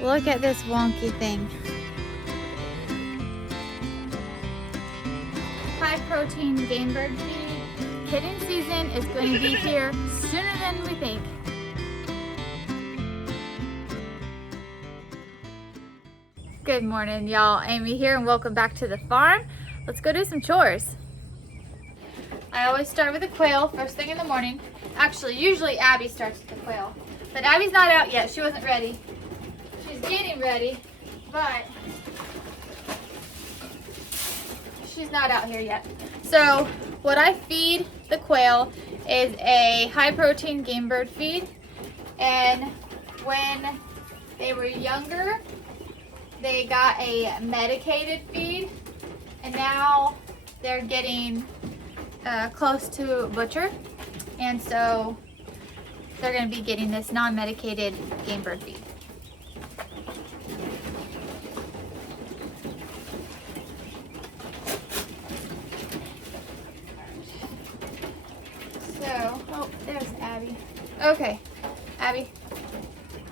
Look at this wonky thing. High protein game bird feed. Kitten season is going to be here sooner than we think. Good morning, y'all. Amy here and welcome back to the farm. Let's go do some chores. I always start with the quail first thing in the morning. Actually, usually Abby starts with the quail. But Abby's not out yet. She wasn't ready. She's getting ready, but she's not out here yet. So what I feed the quail is a high protein game bird feed. And when they were younger, they got a medicated feed, and now they're getting close to butcher, and so they're going to be getting this non-medicated game bird feed. So, oh, there's Abby. Okay, Abby,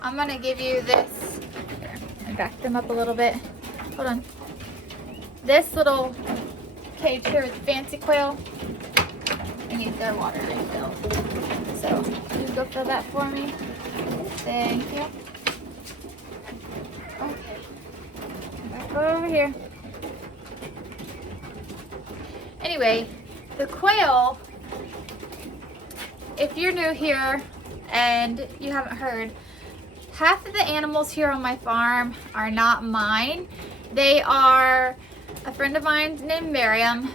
I'm going to give you this. Here, I back them up a little bit. Hold on. This little cage here with fancy quail, I need their water refilled. So you go fill that for me. Thank you. Okay. Back over here. Anyway, the quail, if you're new here and you haven't heard, half of the animals here on my farm are not mine. They are a friend of mine named Miriam.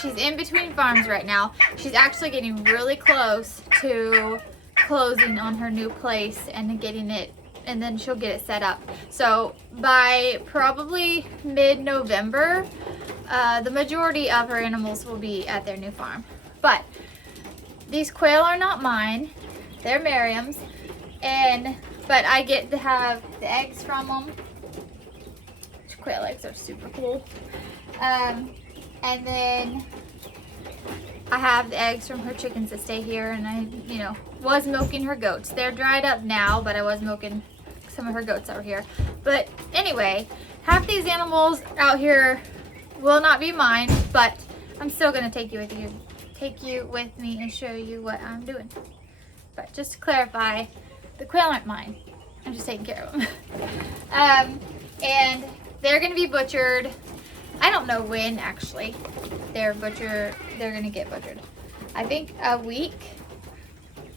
She's in between farms right now. She's actually getting really close to closing on her new place and getting it, and then she'll get it set up. So by probably mid-November, the majority of her animals will be at their new farm. But these quail are not mine. They're Miriam's. But I get to have the eggs from them. Quail eggs are super cool. And then I have the eggs from her chickens that stay here, and I, was milking her goats. They're dried up now, but I was milking some of her goats over here. But anyway, half these animals out here will not be mine, but I'm still gonna take you with me and show you what I'm doing. But just to clarify, the quail aren't mine. I'm just taking care of them. And they're gonna be butchered. I don't know when actually they're gonna get butchered. I think a week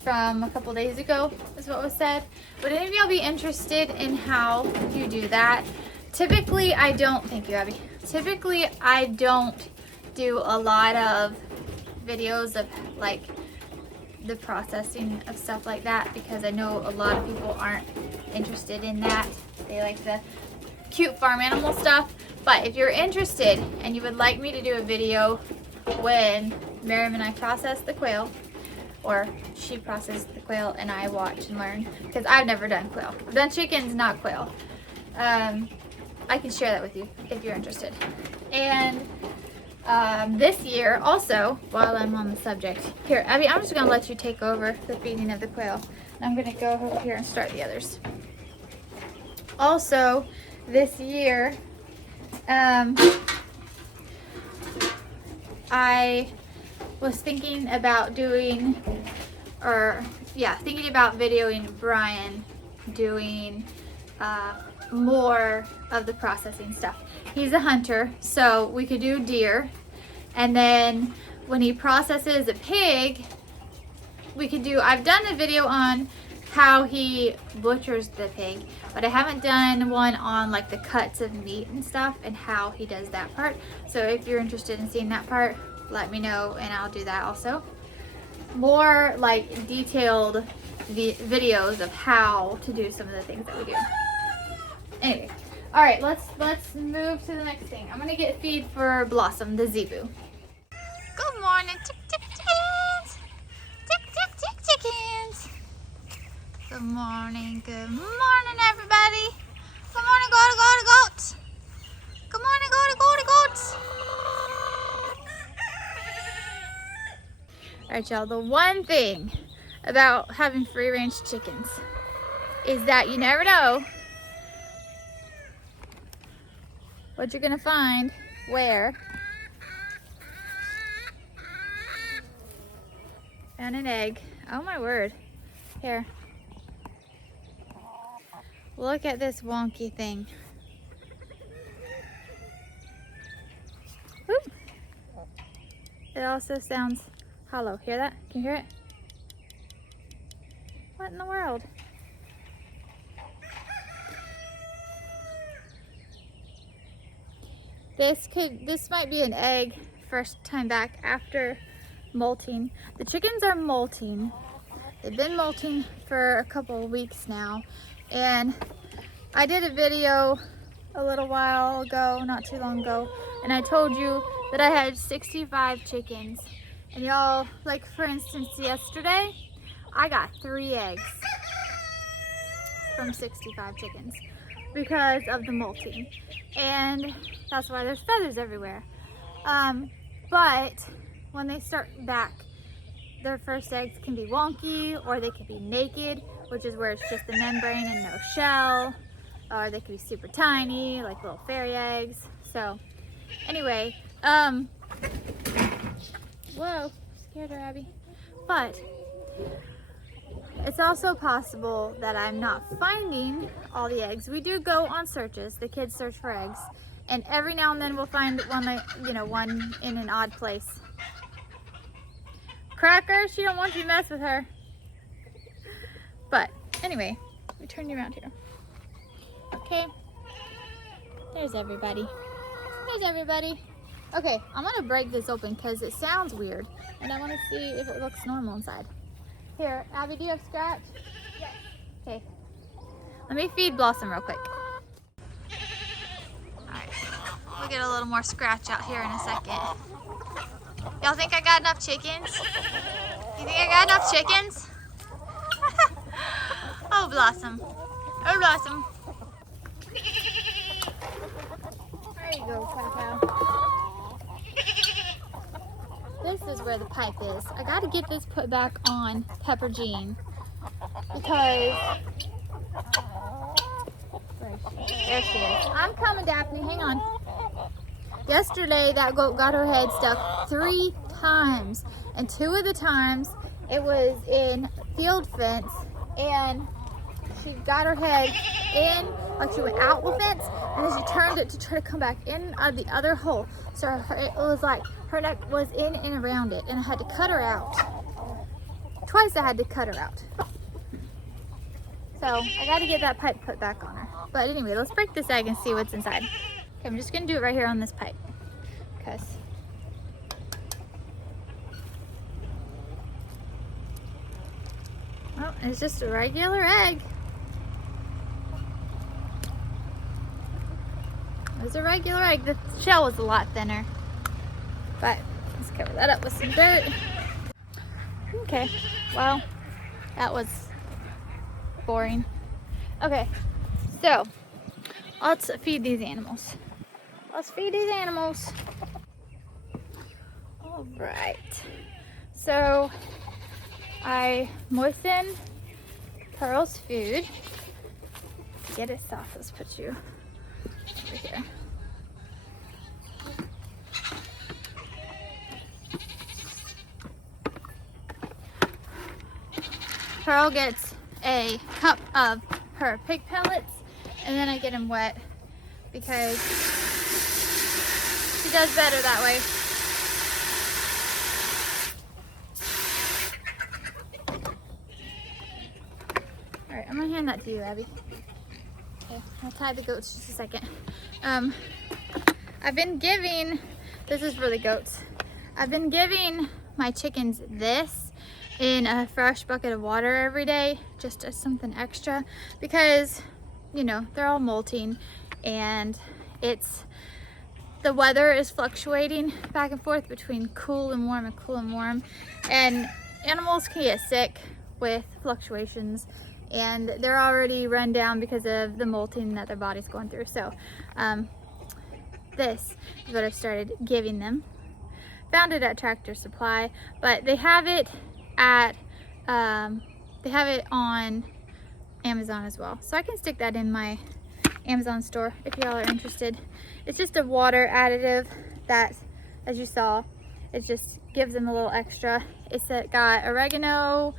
from a couple days ago is what was said. Would any of y'all be interested in how you do that? Typically I don't, thank you Abby. Typically I don't do a lot of videos of like the processing of stuff like that, because I know a lot of people aren't interested in that. They like the cute farm animal stuff. But if you're interested and you would like me to do a video when Miriam and I process the quail, or she processes the quail and I watch and learn, because I've never done quail. I've done chickens, not quail. I can share that with you if you're interested. And this year also, while I'm on the subject, here, Abby, I'm just gonna let you take over the feeding of the quail. And I'm gonna go over here and start the others. Also, this year, I was thinking about videoing Brian doing more of the processing stuff. He's a hunter, so we could do deer, and then when he processes a pig, I've done a video on how he butchers the pig, but I haven't done one on like the cuts of meat and stuff and how he does that part. So if you're interested in seeing that part, let me know and I'll do that also. More like detailed videos of how to do some of the things that we do. Anyway, all right, let's move to the next thing. I'm gonna get feed for Blossom, the zebu. Good morning, chickens. Chickens. Good morning, everybody. Good morning, goats. Good morning, goats. All right, y'all, the one thing about having free range chickens is that you never know what you're gonna find. Where? Found an egg. Oh my word. Here. Look at this wonky thing. Whoop. It also sounds hollow. Hear that? Can you hear it? What in the world? This might be an egg first time back after molting. The chickens are molting. They've been molting for a couple of weeks now. And I did a video a little while ago, not too long ago, and I told you that I had 65 chickens. And y'all, like for instance, yesterday, I got 3 eggs from 65 chickens because of the molting. And that's why there's feathers everywhere. But when they start back, their first eggs can be wonky, or they can be naked, which is where it's just the membrane and no shell, or they can be super tiny, like little fairy eggs. So anyway, whoa, scared her, Abby. But it's also possible that I'm not finding all the eggs. We do go on searches. The kids search for eggs, and every now and then we'll find one, one in an odd place. Cracker, she don't want you to mess with her. But anyway, let me turn you around here. Okay, there's everybody. There's everybody. Okay, I'm gonna break this open because it sounds weird, and I want to see if it looks normal inside. Here, Abby, do you have scratch? Yes. Okay. Let me feed Blossom real quick. Alright, we'll get a little more scratch out here in a second. Y'all think I got enough chickens? You think I got enough chickens? Oh, Blossom. Oh, Blossom. There you go, Cow. This is where the pipe is. I gotta get this put back on Pepper Jean because there she is. I'm coming, Daphne. Hang on. Yesterday, that goat got her head stuck 3 times, and 2 of the times it was in field fence, and she got her head in, like she went out the fence, and then she turned it to try to come back in the other hole. So it was like her neck was in and around it, and I had to cut her out. Twice I had to cut her out. So I got to get that pipe put back on her. But anyway, let's break this egg and see what's inside. Okay, I'm just gonna do it right here on this pipe, because well, it's just a regular egg. It's a regular egg. The shell is a lot thinner, but let's cover that up with some dirt. Okay, well, that was boring. Okay, so let's feed these animals. Let's feed these animals. All right. So I moisten Pearl's food. To get it soft, let's put you over here. Pearl gets a cup of her pig pellets, and then I get them wet because she does better that way. All right, I'm gonna hand that to you, Abby. Okay, I'll tie the goats just a second. I've been giving, this is for the goats. I've been giving my chickens this in a fresh bucket of water every day, just as something extra, because, you know, they're all molting, and the weather is fluctuating back and forth between cool and warm and cool and warm, and animals can get sick with fluctuations, and they're already run down because of the molting that their body's going through. So this is what I've started giving them. Found it at Tractor Supply, but they have it at on Amazon as well, so I can stick that in my Amazon store if y'all are interested. It's just a water additive that, as you saw, it just gives them a little extra. It's got oregano,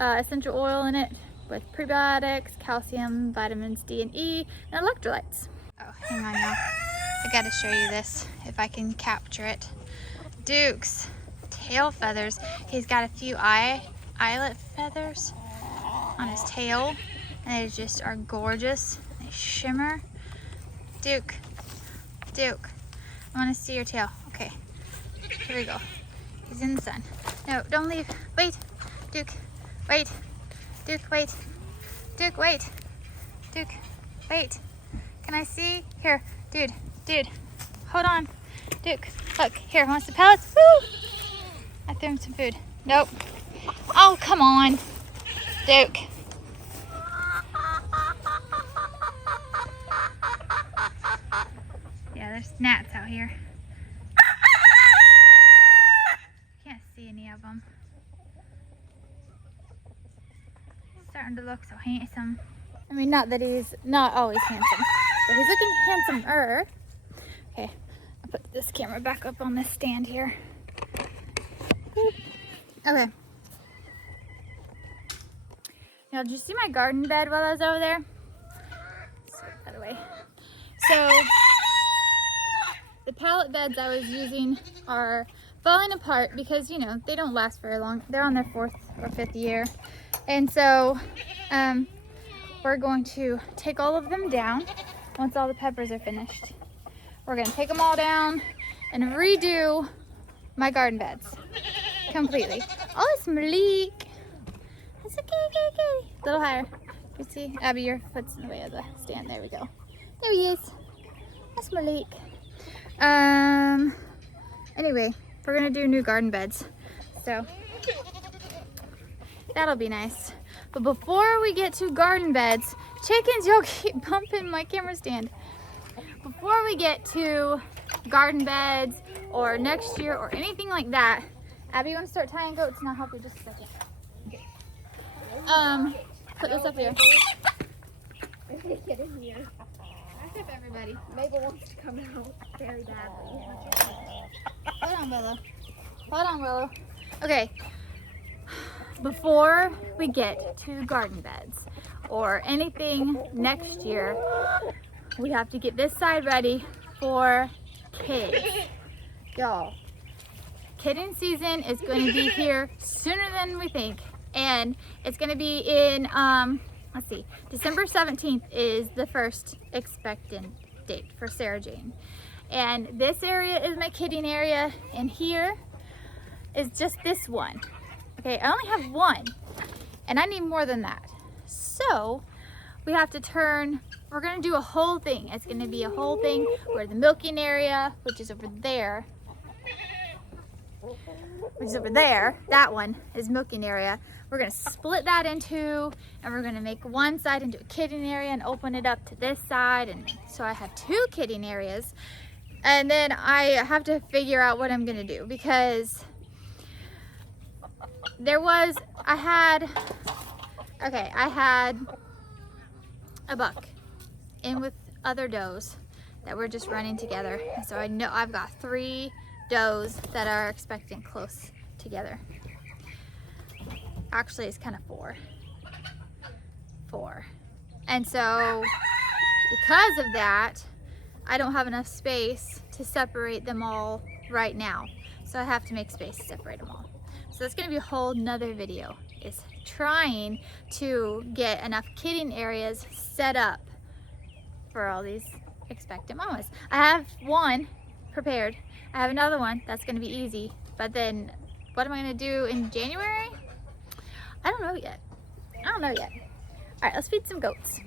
essential oil in it with prebiotics, calcium, vitamins D and E, and electrolytes. Oh, hang on y'all. I gotta show you this if I can capture it. Duke's tail feathers. He's got a few eyelet feathers on his tail, and they just are gorgeous. They shimmer. Duke, I want to see your tail. Okay, here we go. He's in the sun. No, don't leave. Wait, Duke, wait. Duke, wait. Duke, wait. Duke, wait. Can I see? Here, dude, hold on. Duke, look, here, wants the pellets? Woo! I threw him some food. Nope. Oh, come on, Duke. Yeah, there's gnats out here. Can't see any of them. Starting to look so handsome. I mean, not that he's not always handsome, but he's looking handsomer. Okay, I'll put this camera back up on this stand here. Boop. Okay. Now, did you see my garden bed while I was over there? Sort that away. So, the pallet beds I was using are falling apart because, you know, they don't last very long. They're on their 4th or 5th year. And so, we're going to take all of them down once all the peppers are finished. We're going to take them all down and redo my garden beds completely. Oh, it's Meek. It's okay, okay. A little higher. You see, Abby, your foot's in the way of the stand. There we go. There he is. That's Meek. Anyway, we're gonna do new garden beds, so that'll be nice. But before we get to garden beds, chickens, y'all keep bumping my camera stand. Before we get to garden beds or next year or anything like that, Abby, you want to start tying goats and I'll help you just a second. Okay. Put this up here. Get in here. Back up, everybody. Mabel wants to come out very badly. Hold on, Willow. Hold on, Willow. Okay. Before we get to garden beds or anything next year, we have to get this side ready for kids. Y'all, kidding season is going to be here sooner than we think. And it's going to be in, let's see, December 17th is the first expectant date for Sarah Jane. And this area is my kidding area, and here is just this one. Okay, I only have one, and I need more than that. So we have to turn, we're gonna do a whole thing. It's gonna be a whole thing where the milking area, which is over there, that one is milking area. We're gonna split that in two, and we're gonna make one side into a kidding area and open it up to this side. And so I have 2 kidding areas. And then I have to figure out what I'm gonna do, because I had a buck in with other does that were just running together. And so I know I've got 3 does that are expectant close together. Actually, it's kind of 4. And so because of that, I don't have enough space to separate them all right now. So I have to make space to separate them all. So that's gonna be a whole nother video, is trying to get enough kidding areas set up for all these expectant mamas. I have one prepared. I have another one that's gonna be easy, but then what am I gonna do in January? I don't know yet. All right, let's feed some goats.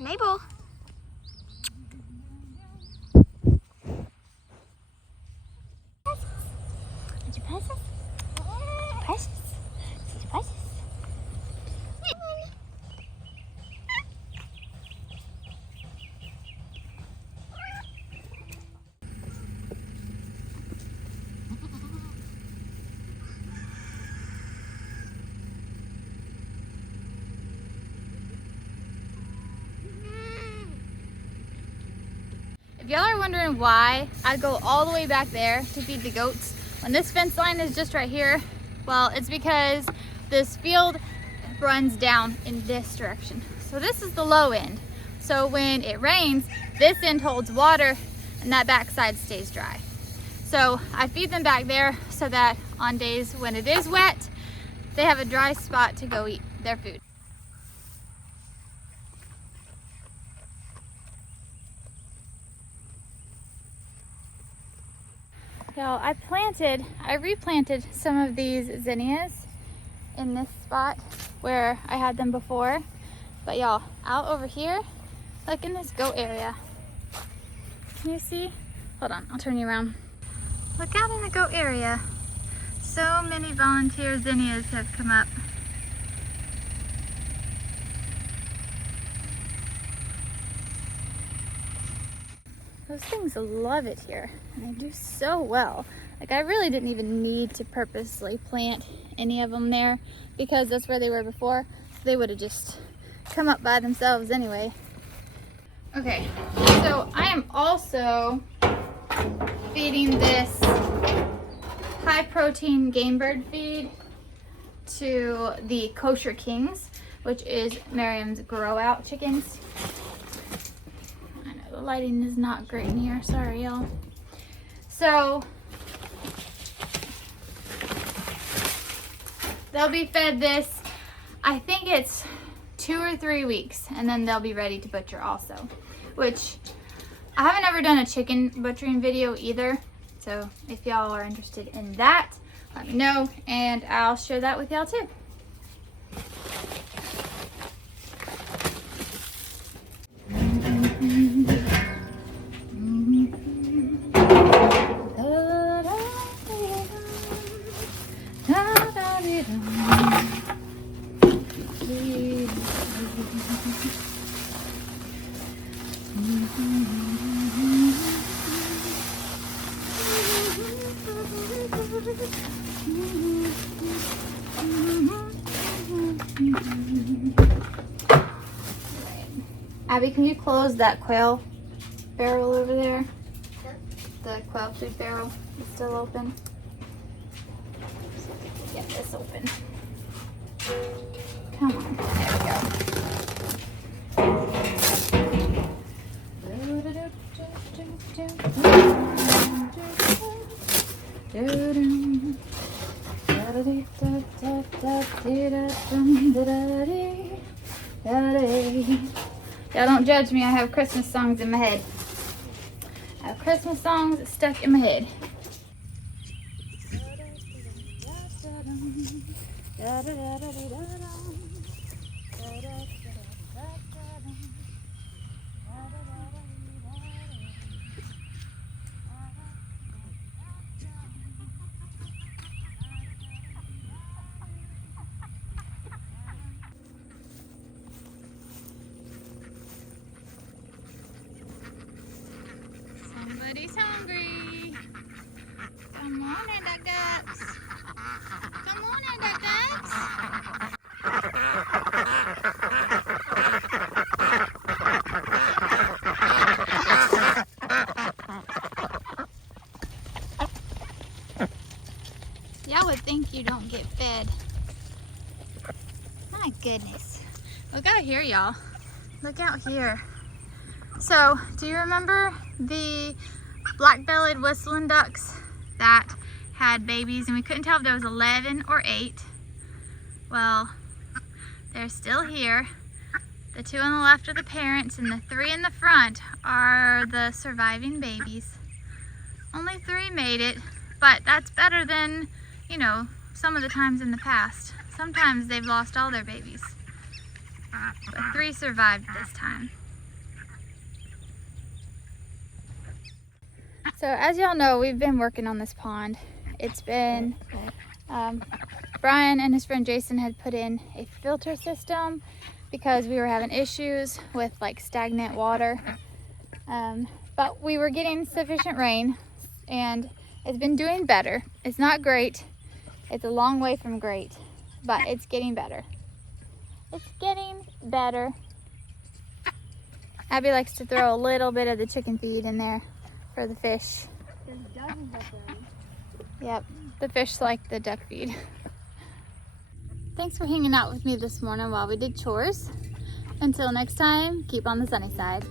Mabel. Did you precious? Precious? Did you precious? If y'all are wondering why I go all the way back there to feed the goats when this fence line is just right here, well, it's because this field runs down in this direction. So this is the low end. So when it rains, this end holds water and that backside stays dry. So I feed them back there so that on days when it is wet, they have a dry spot to go eat their food. Y'all, I replanted some of these zinnias in this spot where I had them before. But y'all, out over here, look in this goat area. Can you see? Hold on, I'll turn you around. Look out in the goat area. So many volunteer zinnias have come up. Those things love it here, and they do so well. Like, I really didn't even need to purposely plant any of them there because that's where they were before. So they would have just come up by themselves anyway. Okay, so I am also feeding this high protein game bird feed to the kosher kings, which is Miriam's grow out chickens. The lighting is not great in here, sorry y'all. So they'll be fed this, I think it's 2 or 3 weeks, and then they'll be ready to butcher also, which I haven't ever done a chicken butchering video either. So if y'all are interested in that, let me know and I'll share that with y'all too. Abby, can you close that quail barrel over there? Sure. The quail food barrel is still open. Get this open. Come on, there we go. Y'all don't judge me, I have Christmas songs in my head. I have Christmas songs stuck in my head. Somebody's hungry. Come on in, duck ducks. Come on in, duck ducks. Y'all would think you don't get fed. My goodness. Look out here, y'all. Look out here. So, do you remember the black-bellied whistling ducks that had babies and we couldn't tell if there was 11 or 8? Well, they're still here. The 2 on the left are the parents and the 3 in the front are the surviving babies. Only 3 made it, but that's better than, you know, some of the times in the past. Sometimes they've lost all their babies, but 3 survived this time. So as y'all know, we've been working on this pond. It's been, Brian and his friend Jason had put in a filter system because we were having issues with like stagnant water. But we were getting sufficient rain and it's been doing better. It's not great. It's a long way from great, but it's getting better. It's getting better. Abby likes to throw a little bit of the chicken feed in there for the fish. There's dozens of them. Yep, the fish like the duck feed. Thanks for hanging out with me this morning while we did chores. Until next time, keep on the sunny side.